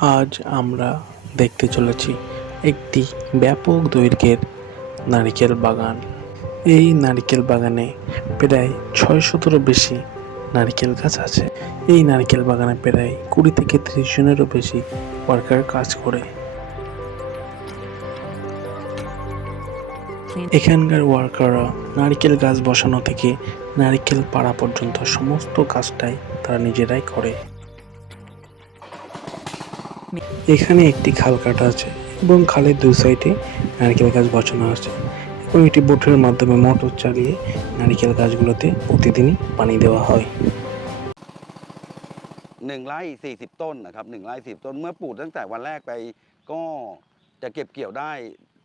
আজ আমরা দেখতে চলেছি একটি ব্যাপক দৈর্ঘ্যের নারিকেল বাগান। এই নারিকেল বাগানে প্রায় ছয়শতেরও বেশি নারকেল গাছ আছে। এই নারকেল বাগানে প্রায় কুড়ি থেকে ত্রিশ জনেরও বেশি ওয়ার্কার কাজ করে। এখানকার ওয়ার্কাররা নারকেল গাছ বসানো থেকে নারকেল পাড়া পর্যন্ত সমস্ত কাজটাই তারা নিজেরাই করে। এখানে একটি খাল কাটা আছে এবং খালের দুই সাইডে নারকেল গাছ বসানো আছে এবং একটি বোটের মাধ্যমে মোটর চালিয়ে নারকেল গাছগুলোতে প্রতিদিনই পানি দেওয়া হয় หนึ่งไร่สี่สิบต้นนะครับหนึ่งไร่สิบต้นเมื่อปลูกตั้งแต่วันแรกไปก็จะเก็บเกี่ยวได้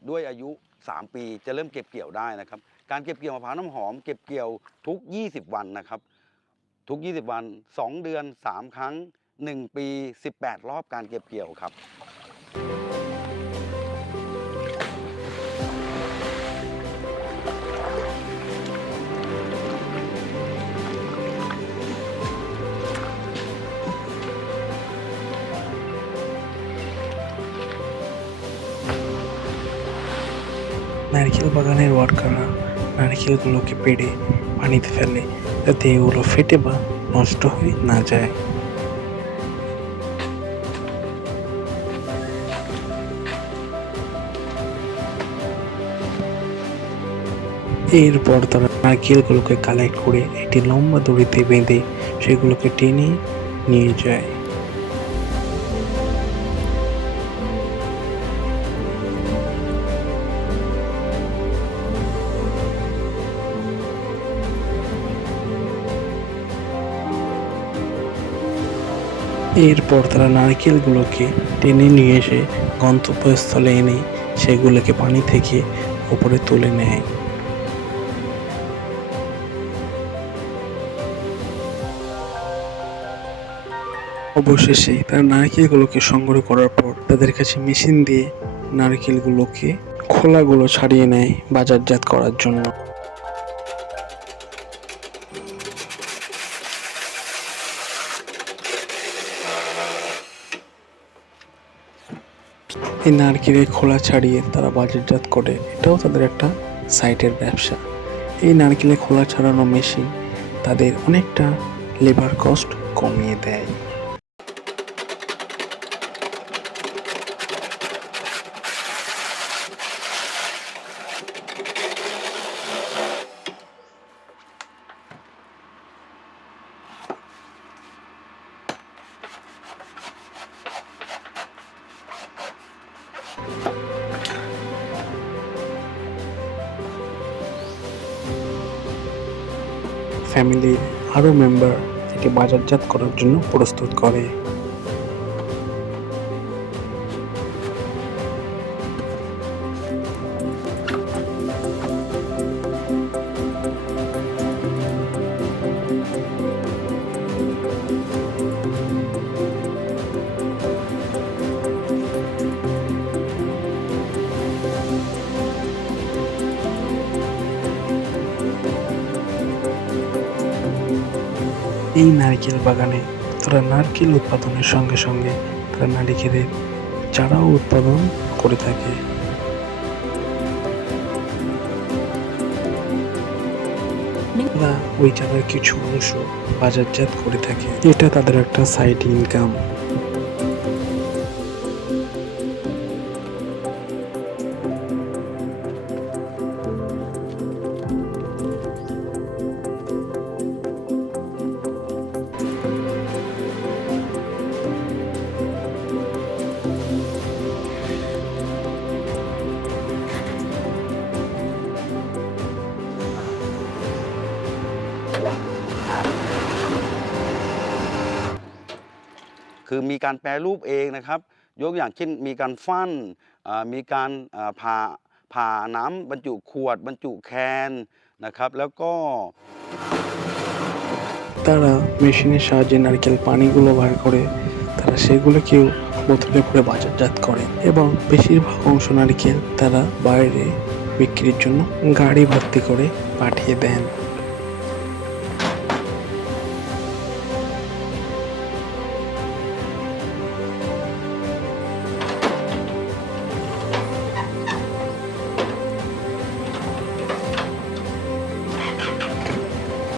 ด้วยอายุ 3 ปีจะเริ่มเก็บเกี่ยวได้นะครับ การเก็บเกี่ยวมะพร้าวน้ำหอม เก็บเกี่ยวทุก 20 วันนะครับ ทุก 20 วัน 2 เดือน 3 ครั้ง 1 ปี 18 รอบการเก็บเกี่ยวครับ নারকেল বাগানের ওয়ার্কাররা নারকেলগুলোকে পেড়ে পানিতে ফেলে যাতে এগুলো ফেটে বা নষ্ট হয়ে না যায় এরপর তারা নারকেলগুলোকে কালেক্ট করে একটি লম্বা দড়িতে বেঁধে সেগুলোকে টেনে নিয়ে যায়। এরপর তারা নারকেলগুলোকে টেনে নিয়ে এসে গন্তব্যস্থলে এনে সেগুলোকে পানি থেকে উপরে তুলে নেয়। অবশেষে তারা নারকেলগুলোকে সংগ্রহ করার পর তাদের কাছে মেশিন দিয়ে নারকেলগুলোকে খোলাগুলো ছাড়িয়ে নেয় বাজারজাত করার জন্য। এই নারকেলের খোলা ছাড়িয়ে তারা বাজারজাত করে, এটাও তাদের একটা সাইটের ব্যবসা। এই নারকেলের খোলা ছাড়ানো মেশিন তাদের অনেকটা লেবার কস্ট কমিয়ে দেয়। ফ্যামিলির আরও মেম্বার এটি বাজারজাত করার জন্য প্রস্তুত করে। এই নারকেল বাগানে তারা নারকেল উৎপাদনের সঙ্গে সঙ্গে তারা নারিকেলের চারাও উৎপাদন করে থাকে। ওই চারার কিছু অংশ বাজারজাত করে থাকে। এটা তাদের একটা সাইড ইনকাম คือมีการแปรรูปเองนะครับ ยกอย่างเช่นมีการฟั่นอ่ามีการอ่าผ่าผ่าน้ำบรรจุขวด บรรจุแคนนะครับ แล้วก็ তারা মেশিনের সাহায্যে নারকেল পানিগুলো বার করে তারা সেগুলোকেও বোতলে করে বাজারজাত করে এবং বেশিরভাগ অংশ নারকেল তারা বাইরে বিক্রির জন্য গাড়ি ভর্তি করে পাঠিয়ে দেন